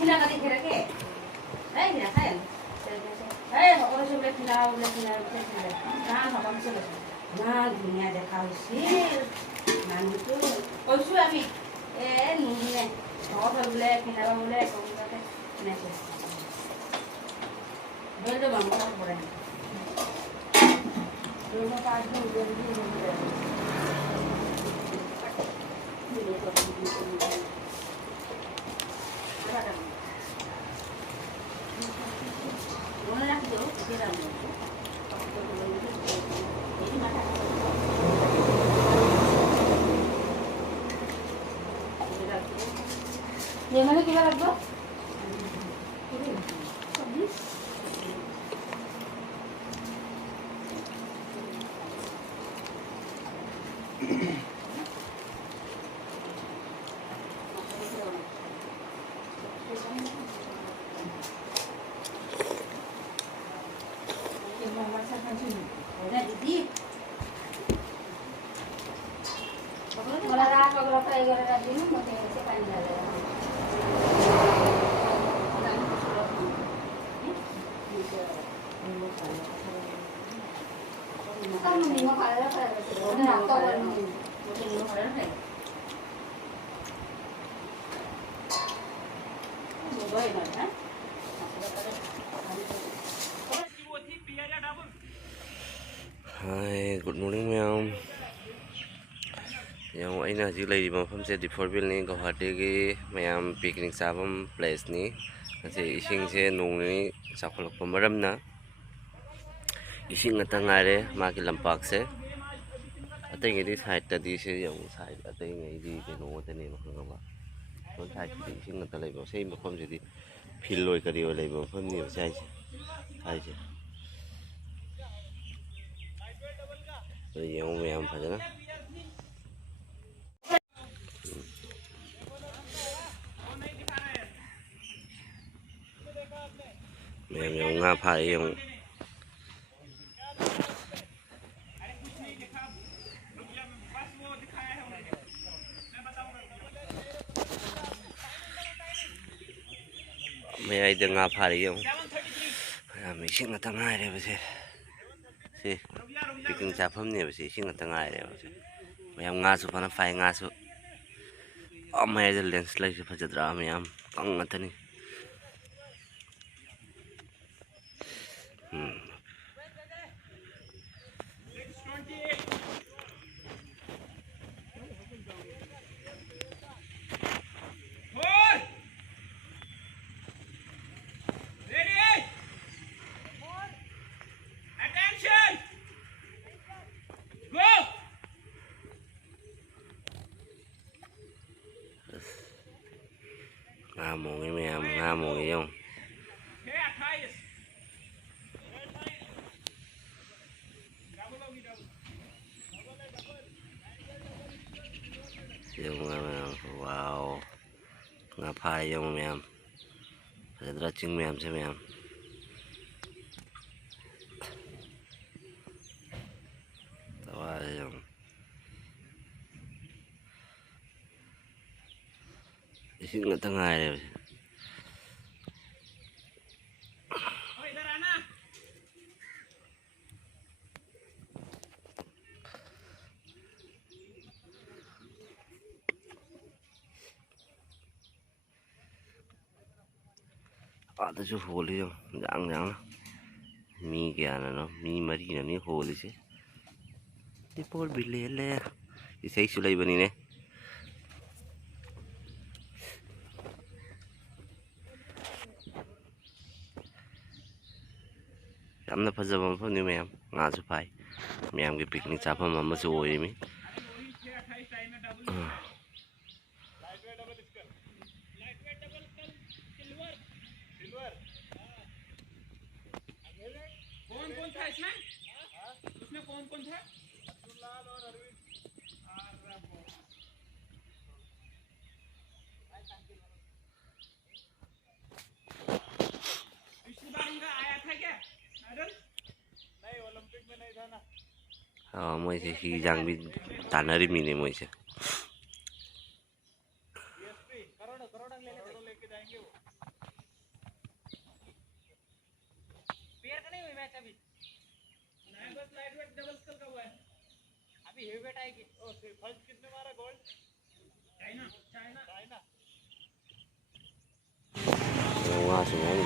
खिला का देखे रखे नहीं खिला खाए है और सब ले खिला कहाँ हम सब ना दुनिया देखा उसी नानी तो और सु अभी ए नुनी ने और बोले खिला बोले कौन करते नहीं बोल दो मामा को बोले दोनों पास में उधर ये मैंने क्या लग दो मला रात वगैरह फ्राई वगैरह दी ना मग ते पाणी झालं kan mending खायला करायचं नाश्तावर मग खायला नाही मोबाईल ना Hi, good morning ma'am yang aina ji lai mafam se Diphorbel ni Guwahati gi ma'am picnic sabam place ni ase ising se nong ni sakolok pamaram na ising ngata ngare ma ki lampak se atai ngi di side ta di se yang side atai ngi di ke no ta ni ma khang ba so side di ising ngata lai ba sei mafam se di phil loi ka ri lai ba mafam ni ba sai je so yang ma'am phajana ma'am yang nga pha yang मैं आई nga pha yang ma'am ising ngata ngai re ba se si picnic chafam ni ba se ising ngata ngai re ba se ma'am nga su phana phai nga su amai je lens lai se phajadra ma'am kang ngata ni ngamong ma'am ngamong yung wow nga pha yung ma'am phajadra ching ma'am se ma'am tawa yung ising ngata ngai re ada ju holi yung jang jang mi kya na no mi mari na ni holi se Diphorbel le isai sulai bani ne yamna phajaba mafam ni ma'am nga su phai ma'am ge picnic chafam amma su oi mi कौन कौन था इसमें उसमें कौन कौन था अब्दुल्लाल और अरविंद पिछली बार इनका आया था क्या मेडल नहीं ओलंपिक में नहीं था ना moi se hi jang bi tanari mi ne moi se DSP crore crore लेके जाएंगे वो बैच अभी नया बस लाइट वेट डबल स्कल का हुआ है अभी हेवी वेट आएगी ओ फर्स्ट किसने मारा gold China China China nga sung